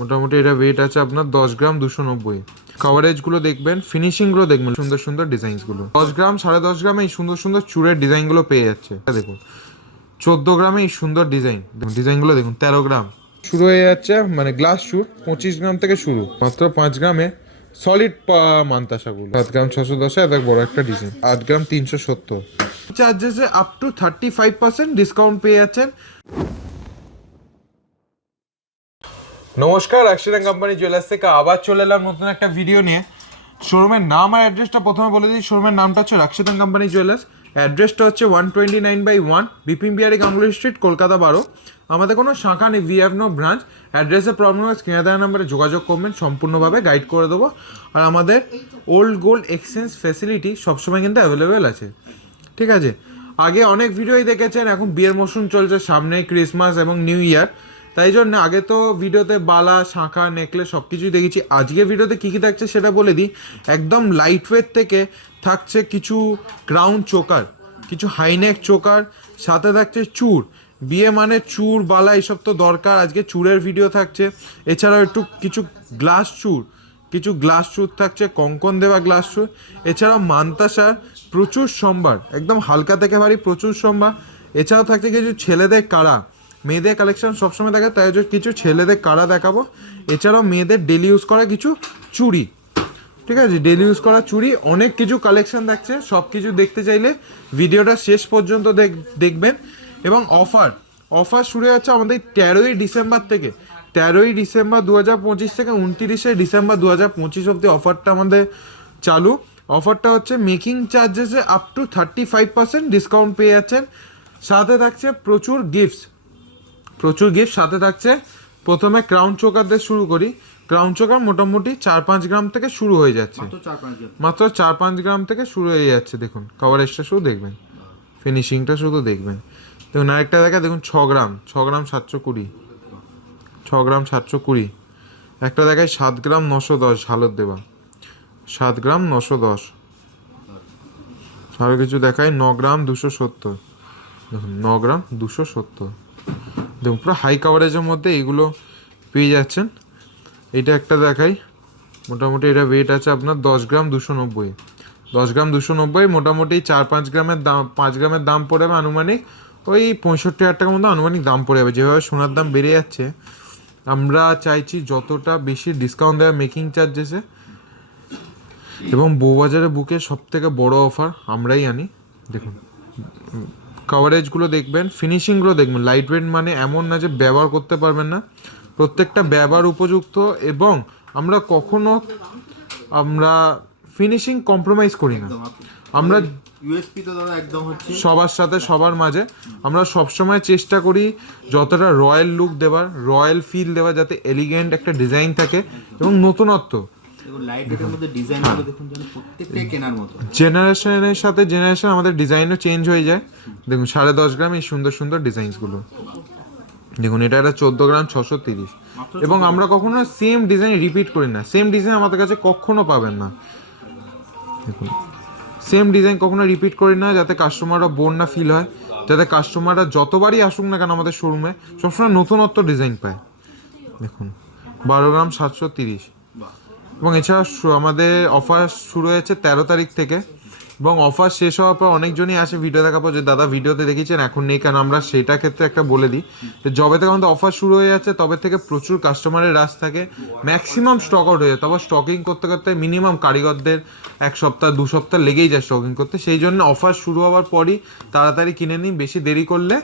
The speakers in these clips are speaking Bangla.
মোটামুটি এটা ওয়েট আছে আপনার 10 গ্রাম 290। কভারেজগুলো দেখবেন, ফিনিশিংগুলো দেখবেন, সুন্দর সুন্দর ডিজাইনসগুলো। 10 গ্রাম 10.5 গ্রামে এই সুন্দর সুন্দর চূড়ের ডিজাইনগুলো পেয়ে যাচ্ছে। দেখুন 14 গ্রামে এই সুন্দর ডিজাইন, দেখুন ডিজাইনগুলো দেখুন। 13 গ্রাম শুরু হয়ে যাচ্ছে, মানে গ্লাস চূড় 25 গ্রাম থেকে শুরু। মাত্র 5 গ্রামে সলিড মান্তাসাগুলো। 7 গ্রাম 610, এত বড় একটা ডিজাইন। 8 গ্রাম 370। চার্জেসে আপ টু 35% ডিসকাউন্ট পেয়ে যাচ্ছেন। নমস্কার, অ্যাক্সিডেন্ট কোম্পানি জুয়েলার্স থেকে আবার চলে এলাম নতুন একটা ভিডিও নিয়ে। শোরুমের নাম আর অ্যাড্রেসটা প্রথমে বলে দিই। শোরুমের নামটা হচ্ছে অ্যাক্সিডেন্ট কোম্পানি জুয়েলার্স। অ্যাড্রেসটা হচ্ছে 129/1 বিপিন বিহারি গাঙ্গুলি স্ট্রিট, কলকাতা 12। আমাদের কোনো শাখা নেই, উই হ্যাভ নো ব্রাঞ্চ। অ্যাড্রেসের প্রবলেম হয় স্ক্রিনে দেওয়া নাম্বারে যোগাযোগ করবেন, সম্পূর্ণভাবে গাইড করে দেবো। আর আমাদের ওল্ড গোল্ড এক্সচেঞ্জ ফ্যাসিলিটি সবসময় কিন্তু অ্যাভেলেবেল আছে, ঠিক আছে। আগে অনেক ভিডিওই দেখেছেন, এখন বিয়ের মরশুম চলছে সামনে, ক্রিসমাস এবং নিউ ইয়ার, তাই জন্য আগে তো ভিডিওতে বালা, শাঁখা, নেকলেস সব কিছুই দেখেছি। আজকে ভিডিওতে কী কী থাকছে সেটা বলে দিই। একদম লাইট ওয়েট থেকে থাকছে কিছু ক্রাউন চোকার, কিছু হাইনেক চোকার, সাথে থাকছে চূড়। বিয়ে মানে চূড় বালা এসব তো দরকার, আজকে চূড়ের ভিডিও থাকছে। এছাড়াও একটু কিছু গ্লাস চূড়, কিছু গ্লাস চূড় থাকছে, কঙ্কন দেওয়া গ্লাস চূড়। এছাড়াও মান্তাসার প্রচুর সম্ভার, একদম হালকা থেকে ভারী প্রচুর সম্ভার। এছাড়াও থাকছে কিছু ছেলেদের কাড়া, মেয়েদের কালেকশন সবসময় থাকে, তাই কিছু ছেলেদের কাড়া দেখাবো। এছাড়াও মেয়েদের ডেলি ইউজ করা কিছু চুড়ি, ঠিক আছে, ডেলি ইউজ করা চুড়ি, অনেক কিছু কালেকশন থাকছে। সব কিছু দেখতে চাইলে ভিডিওটা শেষ পর্যন্ত দেখবেন। এবং অফার শুরু হচ্ছে আমাদের 13ই ডিসেম্বর থেকে। 13ই ডিসেম্বর 2025 থেকে 29শে ডিসেম্বর 2025 অব্দি অফারটা আমাদের চালু। অফারটা হচ্ছে মেকিং চার্জেসে আপ টু 35% ডিসকাউন্ট পেয়ে যাচ্ছেন। সাথে থাকছে প্রচুর গিফট সাথে থাকছে। প্রথমে ক্রাউন চোকারদের শুরু করি। ক্রাউন চোকার মোটামুটি 4-5 গ্রাম থেকে শুরু হয়ে যাচ্ছে, মাত্র 4-5 গ্রাম থেকে শুরু হয়ে যাচ্ছে। দেখুন কভারেজটা শুধু দেখবেন, ফিনিশিংটা শুধু দেখবেন। দেখুন আরেকটা দেখা, দেখুন 6 গ্রাম 720, 6 গ্রাম 720। একটা দেখায় 7 গ্রাম 910 ঝালর দেওয়া, 7 গ্রাম 910। আরও কিছু দেখায় 9 গ্রাম 270, দেখুন 9 গ্রাম 270। দেখুন পুরো হাই কাভারেজের মধ্যে এইগুলো পেয়ে যাচ্ছেন। এটা একটা দেখাই, মোটামুটি এটা ওয়েট আছে আপনার 10 গ্রাম 290। 10 গ্রাম 290, মোটামুটি 4-5 গ্রামের দাম, 5 গ্রামের দাম পড়ে যাবে আনুমানিক ওই 65,000 টাকার মতো আনুমানিক দাম পড়ে যাবে। যেভাবে সোনার দাম বেড়ে যাচ্ছে, আমরা চাইছি যতটা বেশি ডিসকাউন্ট দেওয়া মেকিং চার্জেসে। এবং বউবাজারে বুকে সব থেকে বড় অফার আমরাই আনি। দেখুন কভারেজগুলো দেখবেন, ফিনিশিংগুলো দেখবেন। লাইট ওয়েট মানে এমন না যে ব্যবহার করতে পারবেন না, প্রত্যেকটা ব্যবহার উপযুক্ত। এবং আমরা ফিনিশিং কম্প্রোমাইজ করি না। আমরা ইউএসপি তো দাদা একদম হচ্ছে সবার সাথে সবার মাঝে আমরা সবসময় চেষ্টা করি যতটা রয়্যাল লুক দেওয়ার, রয়্যাল ফিল দেওয়ার, যাতে এলিগেন্ট একটা ডিজাইন থাকে এবং নতুনত্ব। জেনারেশনের সাথে জেনারেশন আমাদের ডিজাইনও চেঞ্জ হয়ে যায়। দেখুন 10.5 গ্রাম এই সুন্দর সুন্দর ডিজাইনসগুলো দেখুন। এটা একটা 14 গ্রাম 630। এবং আমরা কখনো সেম ডিজাইন রিপিট করি না, সেম ডিজাইন আমাদের কাছে কখনো পাবেন না। দেখুন সেম ডিজাইন কখনো রিপিট করি না, যাতে কাস্টমাররা বোর না ফিল হয়, যাতে কাস্টমাররা যতবারই আসুক না কেন আমাদের শোরুমে সবসময় নতুনত্ব ডিজাইন পায়। দেখুন 12 গ্রাম 730। এবং এছাড়া আমাদের অফার শুরু হয়েছে 13 তারিখ থেকে। এবং অফার শেষ হওয়ার পর অনেকজনই আসে ভিডিও দেখার পর যে দাদা ভিডিওতে দেখিয়েছেন এখন নেই কেন। আমরা সেটা ক্ষেত্রে একটা বলে দিই যে যবে থেকে আমাদের অফার শুরু হয়ে যাচ্ছে তবে থেকে প্রচুর কাস্টমারের রাশ থাকে, ম্যাক্সিমাম স্টক আউট হয়ে যায়। তবে স্টকিং করতে করতে মিনিমাম কারিগরদের 1 সপ্তাহ 2 সপ্তাহ লেগেই যায় স্টকিং করতে। সেই জন্য অফার শুরু হওয়ার পরই তাড়াতাড়ি কিনে নিন, বেশি দেরি করলে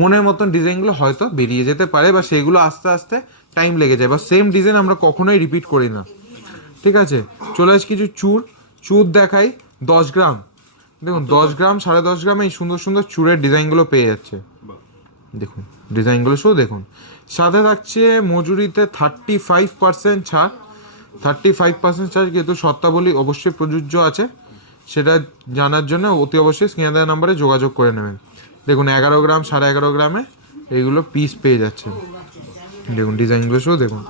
মনের মতন ডিজাইনগুলো হয়তো বেরিয়ে যেতে পারে, বা সেগুলো আস্তে আস্তে টাইম লেগে যায়, বা সেম ডিজাইন আমরা কখনোই রিপিট করি না, ঠিক আছে। চলে আসি কিছু চূড় দেখাই। 10 গ্রাম, দেখুন 10 গ্রাম 10.5 গ্রামে এই সুন্দর সুন্দর চূড়ের ডিজাইনগুলো পেয়ে যাচ্ছে। দেখুন ডিজাইনগুলো শুধু দেখুন। সাথে থাকছে মজুরিতে 35% ছাড়। 35% ছাড়, কিন্তু শর্তাবলী অবশ্যই প্রযোজ্য আছে, সেটা জানার জন্য অতি অবশ্যই স্ক্রিনে দেওয়া নাম্বারে যোগাযোগ করে নেবেন। দেখুন 11 গ্রাম 11.5 গ্রামে এইগুলো পিস পেয়ে যাচ্ছে। দেখুন ডিজাইনগুলো শুধু দেখুন।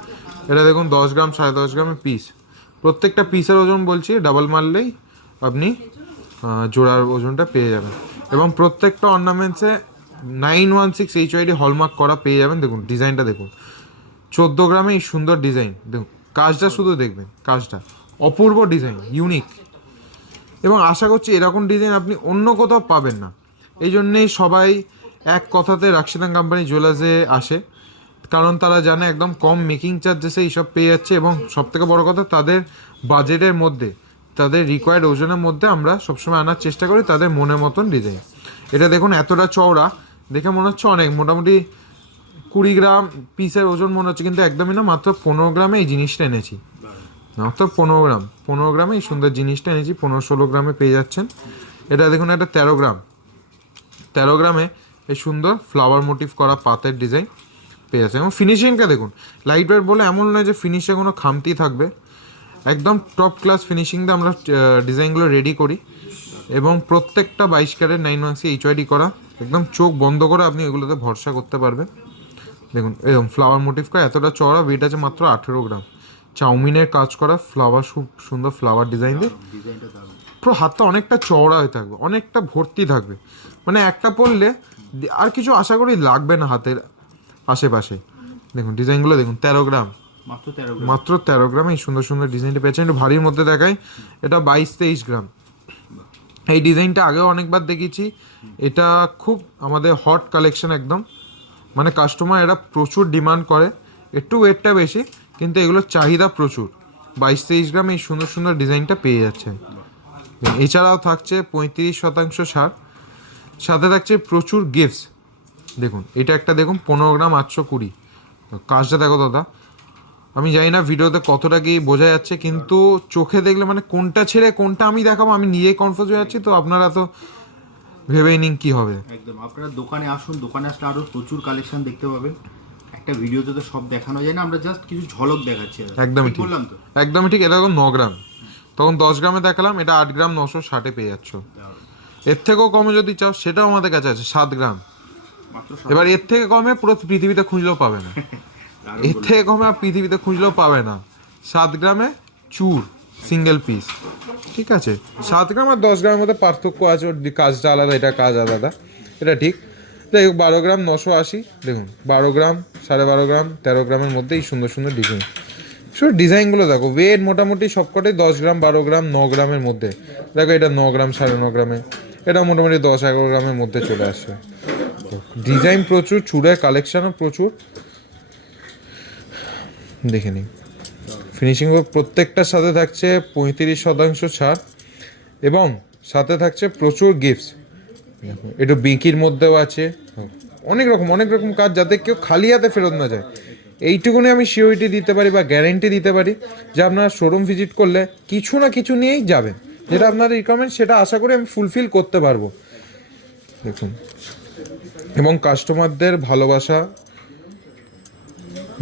এটা দেখুন 10 গ্রাম 10.5 গ্রামে পিস। প্রত্যেকটা পিসের ওজন বলছি, ডাবল মারলেই আপনি জোড়ার ওজনটা পেয়ে যাবেন। এবং প্রত্যেকটা অর্নামেন্টসে 916 HYD হলমার্ক করা পেয়ে যাবেন। দেখুন ডিজাইনটা দেখুন, 14 গ্রামে এই সুন্দর ডিজাইন দেখুন, কাজটা শুধু দেখবেন, কাজটা অপূর্ব ডিজাইন, ইউনিক, এবং আশা করছি এরকম ডিজাইন আপনি অন্য কোথাও পাবেন না। এই জন্যেই সবাই এক কথাতে রাশিদান কোম্পানি জুয়েলার্সে আসে, কারণ তারা জানে একদম কম মেকিং চার্জেসে এইসব পেয়ে যাচ্ছে, এবং সবথেকে বড় কথা তাদের বাজেটের মধ্যে, তাদের রিকোয়ার্ড ওজনের মধ্যে আমরা সবসময় আনার চেষ্টা করি তাদের মনের মতন ডিজাইন। এটা দেখুন এতটা চওড়া, দেখে মনে হচ্ছে অনেক, মোটামুটি 20 গ্রাম পিসের ওজন মনে হচ্ছে, কিন্তু একদমই না, মাত্র 15 গ্রামে এই জিনিসটা এনেছি, মাত্র 15 গ্রামে এই সুন্দর জিনিসটা এনেছি, 15-16 গ্রামে পেয়ে যাচ্ছেন। এটা দেখুন, এটা 13 গ্রামে এই সুন্দর ফ্লাওয়ার মোটিভ করা পাতের ডিজাইন পেয়ে যাচ্ছে, এবং ফিনিশিংটা দেখুন, লাইট ওয়েট বলে এমন নয় যে ফিনিশে কোনো খামতি থাকবে, একদম টপ ক্লাস ফিনিশিং দিয়ে আমরা ডিজাইনগুলো রেডি করি, এবং প্রত্যেকটা 22 ক্যারেট 9 HYD করা, একদম চোখ বন্ধ করে আপনি এগুলোতে ভরসা করতে পারবেন। দেখুন এরকম ফ্লাওয়ার মোটিভ করা, এতটা চওড়া, ওয়েট আছে মাত্র 18 গ্রাম, চাউমিনের কাজ করা, ফ্লাওয়ার, খুব সুন্দর ফ্লাওয়ার ডিজাইন দিয়ে, পুরো হাতটা অনেকটা চওড়া হয়ে থাকবে, অনেকটা ভর্তি থাকবে, মানে একটা পরলে আর কিছু আশা করি লাগবে না হাতের আশেপাশে। দেখুন ডিজাইনগুলো দেখুন, 13 গ্রাম, মাত্র 13 গ্রামে এই সুন্দর সুন্দর ডিজাইনটা পেয়েছেন। একটু ভারীর মধ্যে দেখাই, এটা 22-23 গ্রাম। এই ডিজাইনটা আগেও অনেকবার দেখিয়েছি, এটা খুব আমাদের হট কালেকশন একদম, মানে কাস্টমার এরা প্রচুর ডিমান্ড করে, একটু ওয়েটটা বেশি কিন্তু এগুলোর চাহিদা প্রচুর। 22-23 গ্রাম এই সুন্দর সুন্দর ডিজাইনটা পেয়ে যাচ্ছেন। এছাড়াও থাকছে 35% ছাড়, সাথে থাকছে প্রচুর গিফটস। দেখুন এটা একটা দেখুন, 15 গ্রাম 820, কাজটা দেখো দাদা, আমি জানি না ভিডিওতে কতটা কি বোঝা যাচ্ছে, কিন্তু চোখে দেখলে মানে কোনটা ছেড়ে কোনটা আমি দেখাবো আমি নিজেই কনফিউজ হয়ে যাচ্ছি, তো আপনারা তো ভেবেই নিন কী হবে। একদম আপনারা দোকানে আসুন, দোকানে আসলে আরও প্রচুর কালেকশন দেখতে পাবেন। একটা ভিডিওতে তো সব দেখানো যায় না, আমরা জাস্ট কিছু ঝলক দেখাচ্ছি। একদমই ঠিক, বললাম তো, একদমই ঠিক। এটা দেখুন 9 গ্রাম, তখন 10 গ্রামে দেখালাম, এটা 8 গ্রাম 960 পেয়ে যাচ্ছ। এর থেকেও কমে যদি চাও সেটাও আমাদের কাছে আছে 7 গ্রাম। এবার এর থেকে কমে পুরো পৃথিবীতে খুঁজলেও পাবে না, এর থেকে কমে আর পৃথিবীতে খুঁজলেও পাবে না। 7 গ্রামে চুর সিঙ্গেল পিস, ঠিক আছে। 7 গ্রাম আর 10 গ্রামের মধ্যে পার্থক্য আছে, ওর কাজটা আলাদা, এটা কাজ আলাদা, এটা ঠিক। যাই হোক 12 গ্রাম 980, দেখুন 12 গ্রাম, 12.5 গ্রাম, 13 গ্রামের মধ্যে এই সুন্দর সুন্দর ডিজাইন। শুধু ডিজাইনগুলো দেখো, ওয়েট মোটামুটি সবকটাই 10 গ্রাম, 12 গ্রাম, 9 গ্রামের মধ্যে। দেখো এটা 9 গ্রাম, 9.5 গ্রামে, এটা মোটামুটি 10-11 গ্রামের মধ্যে চলে আসছে। ডিজাইন প্রচুর, চুড়ের কালেকশানও প্রচুর, দেখে নিন। ফিনিশিং প্রত্যেকটার সাথে থাকছে 35% ছাড়, এবং সাথে থাকছে প্রচুর গিফটস। একটু বিকির মধ্যেও আছে, অনেক রকম কাজ, যাতে কেউ খালি হাতে ফেরত না যায়। এইটুকুনি আমি সিওরিটি দিতে পারি বা গ্যারেন্টি দিতে পারি যে আপনারা শোরুম ভিজিট করলে কিছু না কিছু নিয়েই যাবেন, যেটা আপনার রিকোয়ারমেন্ট সেটা আশা করি আমি ফুলফিল করতে পারবো। দেখুন, এবং কাস্টমারদের ভালোবাসা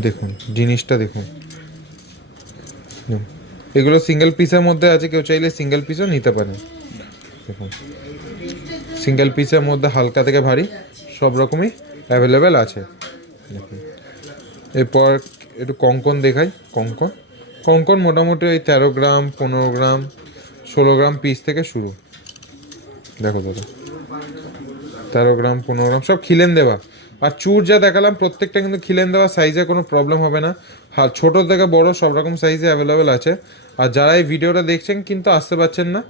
দেখুন, জিনিসটা দেখুন, এগুলো সিঙ্গেল পিসের মধ্যে আছে, কেউ চাইলে সিঙ্গেল পিসও নিতে পারেন। দেখুন সিঙ্গেল পিসের মধ্যে হালকা থেকে ভারী সব রকমই অ্যাভেলেবেল আছে। দেখুন এরপর একটু কঙ্কন দেখাই। কঙ্কন মোটামুটি ওই 13 গ্রাম, 15 গ্রাম, 16 গ্রাম পিস থেকে শুরু। দেখো দাদা 13 গ্রাম, 15 গ্রাম সব খিলেন দেওয়া, আর চুর যা দেখালাম প্রত্যেকটা কিন্তু খিলেন দেওয়া, সাইজে কোনো প্রবলেম হবে না। আর ছোটো থেকে বড় সব রকম সাইজে অ্যাভেলেবেল আছে। আর যারা এই ভিডিওটা দেখছেন কিন্তু আসতে পারছেন না,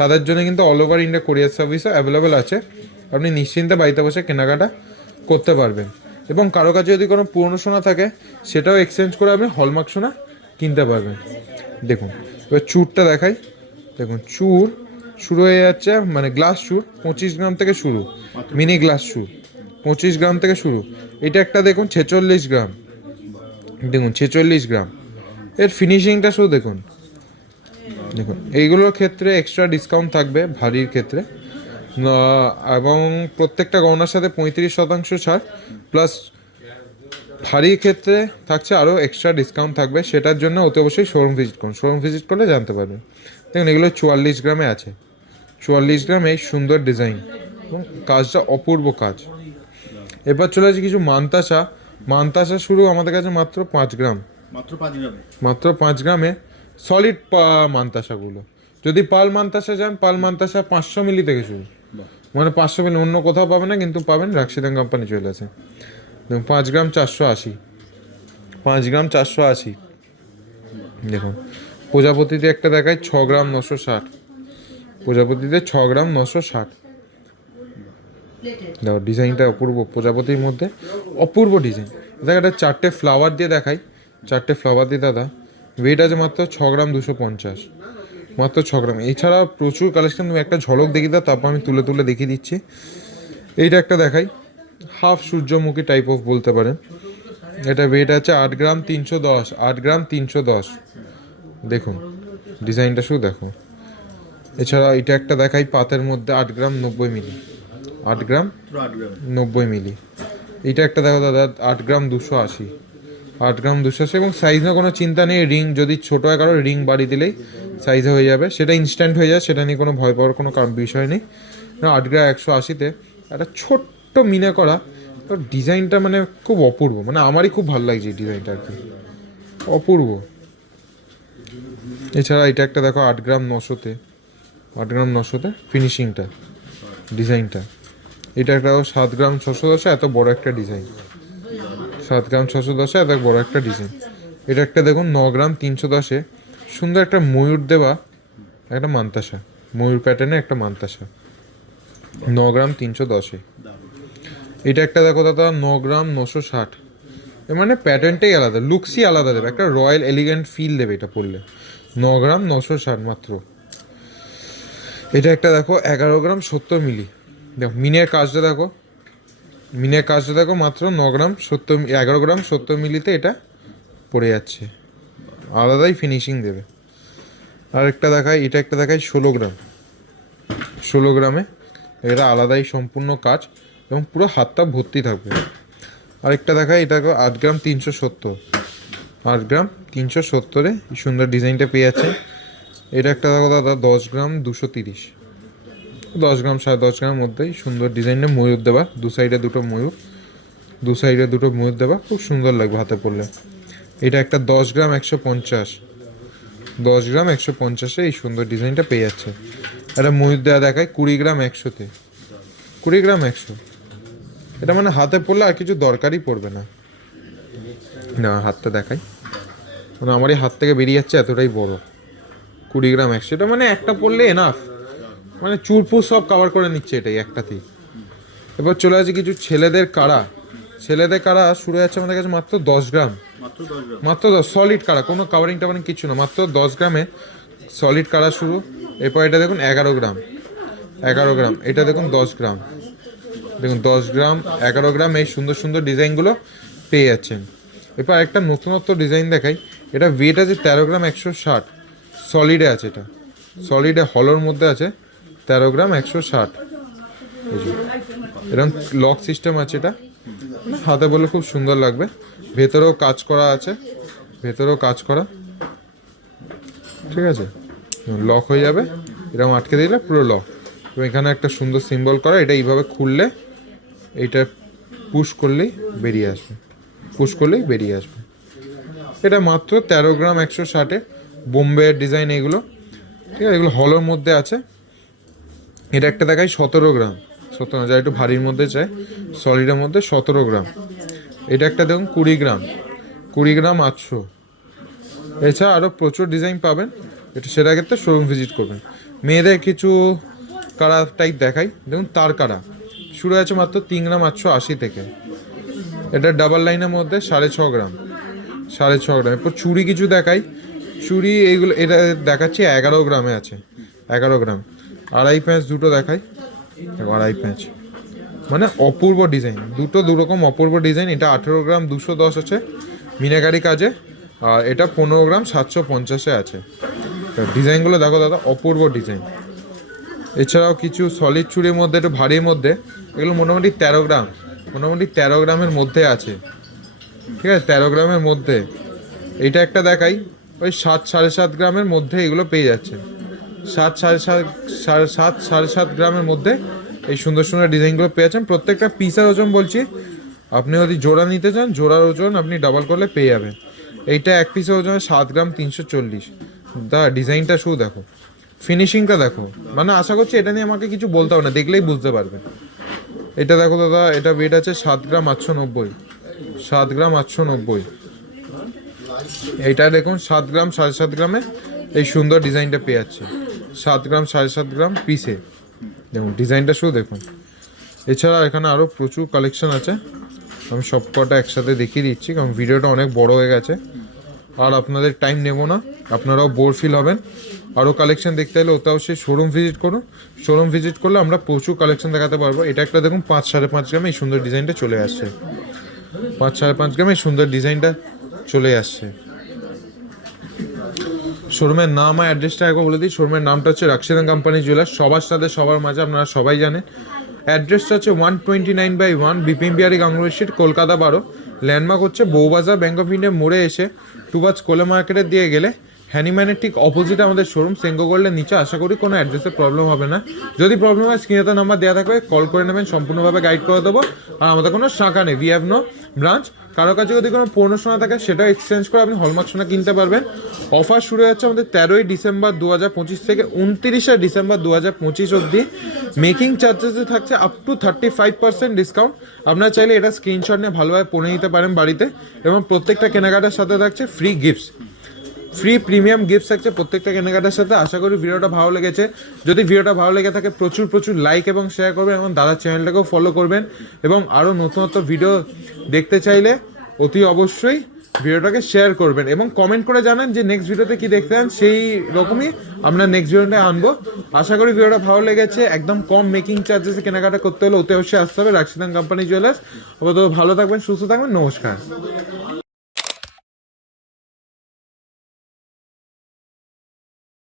তাদের জন্য কিন্তু অল ওভার ইন্ডিয়া কোরিয়ার সার্ভিসও অ্যাভেলেবেল আছে, আপনি নিশ্চিন্তে বাড়িতে বসে কেনাকাটা করতে পারবেন। এবং কারো কাছে যদি কোনো পুরনো সোনা থাকে সেটাও এক্সচেঞ্জ করে আপনি হলমার্ক সোনা কিনতে পারবেন। দেখুন এবার চুরটা দেখাই। দেখুন চুর শুরু হয়ে যাচ্ছে, মানে গ্লাস চুর 25 গ্রাম থেকে শুরু, মিনি গ্লাস চুর 25 গ্রাম থেকে শুরু। এটা একটা দেখুন 46 গ্রাম, দেখুন 46 গ্রাম। এর ফিনিশিংটা শুধু দেখুন, দেখুন এইগুলোর ক্ষেত্রে এক্সট্রা ডিসকাউন্ট থাকবে ভারীর ক্ষেত্রে, এবং প্রত্যেকটা গহনার সাথে 35% ছাড়, প্লাস ভারীর ক্ষেত্রে থাকছে আরও এক্সট্রা ডিসকাউন্ট থাকবে। সেটার জন্য অতি অবশ্যই শোরুম ভিজিট করুন, শোরুম ভিজিট করলে জানতে পারবেন। দেখুন এগুলো 44 গ্রামে আছে, 44 গ্রাম এই সুন্দর ডিজাইন এবং কাজটা অপূর্ব কাজ। এবার চলে আসছে কিছু মানতাসা শুরু আমাদের কাছে মাত্র 5 গ্রাম, মাত্র 5 গ্রামে সলিড মানতাসাগুলো। যদি পাল মানতাসা যান, পাল মানতাসা 500 মিলি থেকে শুরু, মানে 500 মিলি অন্য কোথাও পাবেন না, কিন্তু পাবেন রাশিদান কোম্পানি চলে আসে। দেখুন 5 গ্রাম 480, 5 গ্রাম 480। দেখুন প্রজাপতিতে একটা দেখায় 6 গ্রাম 960, প্রজাপতিতে 6 গ্রাম 960। দেখো ডিজাইনটা অপূর্ব, প্রজাপতির মধ্যে অপূর্ব ডিজাইন। দেখ একটা 4টে ফ্লাওয়ার দিয়ে দেখাই, 4টে ফ্লাওয়ার দিয়ে দাদা। ওয়েট আছে মাত্র 6 গ্রাম 250, মাত্র 6 গ্রাম। এছাড়া প্রচুর কালেকশন, তুমি একটা ঝলক দেখিয়ে দাও, তারপর আমি তুলে তুলে দেখিয়ে দিচ্ছি। এইটা একটা দেখাই, হাফ সূর্যমুখী টাইপ অফ বলতে পারেন। এটা ওয়েট আছে 8 গ্রাম 310, 8 গ্রাম 310। দেখুন ডিজাইনটা শুধু দেখো। এছাড়া এটা একটা দেখাই পাতের মধ্যে 8 গ্রাম 90 মিলি, 8 গ্রাম 90 মিলি। এটা একটা দেখো দাদা 8 গ্রাম 280, 8 গ্রাম 280। এবং সাইজ নিয়ে কোনো চিন্তা নেই, রিং যদি ছোটো হয় কারো রিং বাড়ি দিলেই সাইজে হয়ে যাবে, সেটা ইনস্ট্যান্ট হয়ে যায়, সেটা নিয়ে কোনো ভয় পাওয়ার কোনো বিষয় নেই। 8 গ্রাম 180-তে একটা ছোট্ট মিনে করা, তো ডিজাইনটা মানে খুব অপূর্ব, মানে আমারই খুব ভালো লাগছে এই ডিজাইনটা আর কি, অপূর্ব। এছাড়া এটা একটা দেখো 8 গ্রাম 900-তে, 8 গ্রাম 900-তে ফিনিশিংটা, ডিজাইনটা। এটা একটা 7 গ্রাম 610, এত বড় একটা ডিজাইন, 7 গ্রাম 610 এত বড় একটা ডিজাইন। এটা একটা দেখুন 9 গ্রাম 310-এ সুন্দর একটা ময়ূর দেওয়া একটা মান্তাসা, ময়ূর প্যাটার্নে একটা মান্তাসা, 9 গ্রাম 310-এ। এটা একটা দেখো দাদা 9 গ্রাম 960, মানে প্যাটার্নটাই আলাদা, লুকসই আলাদা দেবে, একটা রয়্যাল এলিগেন্ট ফিল দেবে এটা পরলে। 9 গ্রাম 960 মাত্র। এটা একটা দেখো 11 গ্রাম 70 মিলি। দেখো মিনের কাজটা দেখো, মিনের কাজটা দেখো, মাত্র 9 গ্রাম 70, 11 গ্রাম 70 মিলিতে এটা পড়ে যাচ্ছে, আলাদাই ফিনিশিং দেবে। আর একটা দেখায়, এটা একটা দেখায় 16 গ্রাম, 16 গ্রামে এটা আলাদাই সম্পূর্ণ কাজ এবং পুরো হাতটা ভর্তি থাকবে। আরেকটা দেখায়, এটা 8 গ্রাম 370, 8 গ্রাম 370-এ সুন্দর ডিজাইনটা পেয়ে যাচ্ছে। এটা একটা দেখো দাদা 10 গ্রাম 230, 10 গ্রাম 10.5 গ্রামের মধ্যেই সুন্দর ডিজাইনে ময়ূর দেওয়া, দু সাইডে দুটো ময়ূর, দু সাইডে দুটো ময়ূর দেওয়া, খুব সুন্দর লাগবে হাতে পরলে। এটা একটা 10 গ্রাম 150, 10 গ্রাম 150-এ এই সুন্দর ডিজাইনটা পেয়ে যাচ্ছে। একটা ময়ূর দেওয়া দেখায় 20 গ্রাম 100-তে, 20 গ্রাম 100। এটা মানে হাতে পরলে আর কিছু দরকারই পড়বে না। না হাতটা দেখাই, মানে আমার এই হাত থেকে বেরিয়ে যাচ্ছে এতটাই বড়, 20 গ্রাম 100। এটা মানে একটা পরলে এনাফ, মানে চুরপুর সব কভার করে নিচ্ছে এটাই একটাতেই। এবার চলে আসছে কিছু ছেলেদের কাড়া, ছেলেদের কাড়া শুরু হচ্ছে আমাদের কাছে মাত্র 10 গ্রাম, মাত্র 10 সলিড কাড়া, কোনো কাভারিং টাভারিং কিছু না, মাত্র 10 গ্রামে সলিড কাড়া শুরু। এরপর এটা দেখুন 11 গ্রাম, 11 গ্রাম। এটা দেখুন 10 গ্রাম, দেখুন 10 গ্রাম 11 গ্রাম এই সুন্দর সুন্দর ডিজাইনগুলো পেয়ে যাচ্ছেন। এরপর একটা নতুনত্ব ডিজাইন দেখাই, এটা ওয়েট আছে 13 গ্রাম 160, সলিডে আছে, এটা সলিডে হলোর মধ্যে আছে, 13 গ্রাম 160। এরকম লক সিস্টেম আছে, এটা হাতে বলে খুব সুন্দর লাগবে। ভেতরেও কাজ করা আছে, ভেতরেও কাজ করা, ঠিক আছে, লক হয়ে যাবে, এরকম আটকে দিলে পুরো লক। তো এখানে একটা সুন্দর সিম্বল করা, এটা এইভাবে খুললে এইটা পুশ করলেই বেরিয়ে আসবে, পুশ করলেই বেরিয়ে আসবে। এটা মাত্র 13 গ্রাম 160-এ বোম্বে ডিজাইন এগুলো, ঠিক আছে, এগুলো হলোর মধ্যে আছে। এটা একটা দেখাই 17 গ্রাম, 17 যা একটু ভারীর মধ্যে চাই, সলিডের মধ্যে 17 গ্রাম। এটা একটা দেখুন 20 গ্রাম, 20 গ্রাম 800। এছাড়া আরও প্রচুর ডিজাইন পাবেন, এটা সেটা ক্ষেত্রে শোরুম ভিজিট করবেন। মেয়েদের কিছু কাড়া টাইপ দেখাই, দেখুন তার কাড়া শুরু আছে মাত্র 3 গ্রাম 880 থেকে। এটা ডাবল লাইনের মধ্যে 6.5 গ্রাম, 6.5 গ্রাম। এরপর চুড়ি কিছু দেখাই, চুড়ি এইগুলো এটা দেখাচ্ছি 11 গ্রামে আছে, 11 গ্রাম। আড়াই প্যাঁচ দুটো দেখাই, আড়াই প্যাঁচ, মানে অপূর্ব ডিজাইন, দুটো দুরকম অপূর্ব ডিজাইন। এটা 18 গ্রাম 210 আছে মিনাকারি কাজে, আর এটা 15 গ্রাম 750-এ আছে। ডিজাইনগুলো দেখো দাদা, অপূর্ব ডিজাইন। এছাড়াও কিছু সলিড চুড়ির মধ্যে একটু ভারীর মধ্যে, এগুলো মোটামুটি 13 গ্রাম, মোটামুটি 13 গ্রামের মধ্যে আছে, ঠিক আছে, 13 গ্রামের মধ্যে। এইটা একটা দেখাই, ওই 7 7.5 গ্রামের মধ্যে এগুলো পেয়ে যাচ্ছে, 7 7.5 গ্রামের মধ্যে এই সুন্দর সুন্দর ডিজাইনগুলো পেয়ে যাচ্ছেন। প্রত্যেকটা পিসের ওজন বলছি, আপনি যদি জোড়া নিতে চান জোড়ার ওজন আপনি ডাবল করলে পেয়ে যাবেন। এইটা এক পিসের ওজন 7 গ্রাম 340। দা ডিজাইনটা শুধু দেখো, ফিনিশিংটা দেখো, মানে আশা করছি এটা নিয়ে আমাকে কিছু বলতে হবে না, দেখলেই বুঝতে পারবেন। এটা দেখো দাদা, এটা ওয়েট আছে 7 গ্রাম 890, 7 গ্রাম 890। এইটা দেখুন 7 গ্রাম 7.5 গ্রামে এই সুন্দর ডিজাইনটা পেয়ে যাচ্ছে, 7 গ্রাম 7.5 গ্রাম পিসে। দেখুন ডিজাইনটা শুধু দেখুন। এছাড়া এখানে আরও প্রচুর কালেকশন আছে, আমি সব কটা একসাথে দেখিয়ে দিচ্ছি কারণ ভিডিওটা অনেক বড় হয়ে গেছে আর আপনাদের টাইম নেব না, আপনারাও বোর ফিল হবেন। আরও কালেকশন দেখতে হলে ওতে অবশ্যই শোরুম ভিজিট করুন, শোরুম ভিজিট করলে আমরা প্রচুর কালেকশন দেখাতে পারবো। এটা একটা দেখুন 5 5.5 গ্রামে এই সুন্দর ডিজাইনটা চলে আসছে, 5 5.5 গ্রামে এই সুন্দর ডিজাইনটা চলে আসছে। শোরুমের নাম আর অ্যাড্রেসটা একবার বলে দিই। শোরুমের নামটা হচ্ছে রাক্সিদান কোম্পানি জুয়েলার্স, সবার সাথে সবার মাঝে, আপনারা সবাই জানেন। অ্যাড্রেসটা হচ্ছে 129/1 বিপিন বিহারি গাঙ্গুলি স্ট্রিট, কলকাতা 12। ল্যান্ডমার্ক হচ্ছে বউবাজার ব্যাঙ্ক অফ ইন্ডিয়া মোড়ে এসে টুবাজ কোলে মার্কেটের দিয়ে গেলে হ্যানিম্যানের ঠিক অপোজিটে আমাদের শোরুম, সেঙ্গো গোল্ডের নিচে। আশা করি কোনো অ্যাড্রেসে প্রবলেম হবে না, যদি প্রবলেম হয় স্ক্রিনে তো নাম্বার দেওয়া থাকবে, কল করে নেবেন, সম্পূর্ণভাবে গাইড করে দেবো। আর আমাদের কোনো শাখা নেই, উই হ্যাভ নো ব্রাঞ্চ। কারো কাছে যদি কোনো পুরনো সোনা থাকে সেটাও এক্সচেঞ্জ করে আপনি হলমার্ক সোনা কিনতে পারবেন। অফার শুরু হচ্ছে আমাদের 13ই ডিসেম্বর 2025 থেকে 29শে ডিসেম্বর 2025 অবধি। মেকিং চার্জেসে থাকছে আপ টু 35% ডিসকাউন্ট। আপনারা চাইলে এটা স্ক্রিনশট নিয়ে ভালোভাবে পরে নিতে পারেন বাড়িতে, এবং প্রত্যেকটা কেনাকাটার সাথে থাকছে free gifts, free premium gifts থাকছে প্রত্যেকটা কেনাকাটার সাথে। আশা করি ভিডিওটা ভালো লেগেছে, যদি ভিডিওটা ভালো লেগে থাকে প্রচুর লাইক এবং শেয়ার করবেন, এবং দাদার চ্যানেলটাকেও ফলো করবেন। এবং আরও নতুনত্ব ভিডিও দেখতে চাইলে অতি অবশ্যই ভিডিওটাকে শেয়ার করবেন এবং কমেন্ট করে জানান যে নেক্সট ভিডিওতে কি দেখতে চান, সেই রকমই আমরা নেক্সট ভিডিওটা আনবো। আশা করি ভিডিওটা ভালো লেগেছে। একদম কম মেকিং চার্জেসে কেনাকাটা করতে হলে অতি অবশ্যই আসতে হবে রাক্সিদান কোম্পানি জুয়েলার্স। আপাতত ভালো থাকবেন, সুস্থ থাকবেন, নমস্কার।